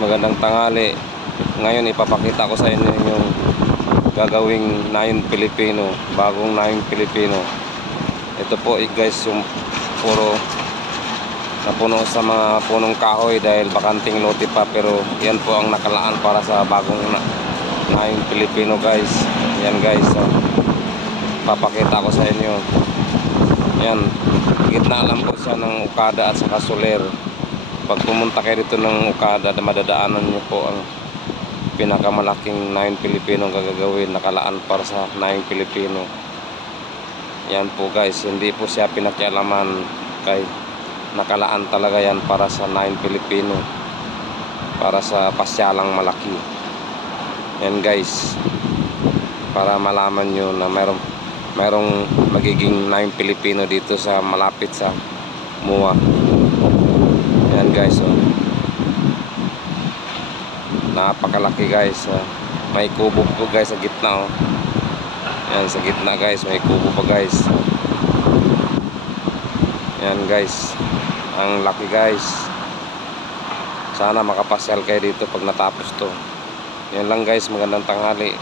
magandang tanghali. Ngayon ipapakita ko sa inyo yung gagawing Nayon Pilipino, bagong Nayon Pilipino. Ito po guys yung puro napuno sa mga punong kahoy dahil bakanting lote pa, pero yan po ang nakalaan para sa bagong Nayon Pilipino guys. Yan guys, so, papakita ko sa inyo. Yan, gitna lang po siya ng Okada at saka Soler. Pag pumunta kayo dito ng Okada, madadaanan nyo po ang pinakamalaking Nayon Pilipino gagawin, nakalaan para sa Nayon Pilipino. Yan po guys, hindi po siya pinakialaman, kay nakalaan talaga yan para sa Nayon Pilipino, para sa pasyalang malaki. Yan guys, para malaman nyo na mayroong magiging Nayon Pilipino dito sa malapit sa MUA. Yan guys, oh. Napakalaki guys, may kubo po guys sa gitna, oh. Yan sa gitna guys, may kubo pa guys. Yan guys, ang laki guys. Sana makapasyal kayo dito pag natapos to. Yan lang guys, magandang tanghali.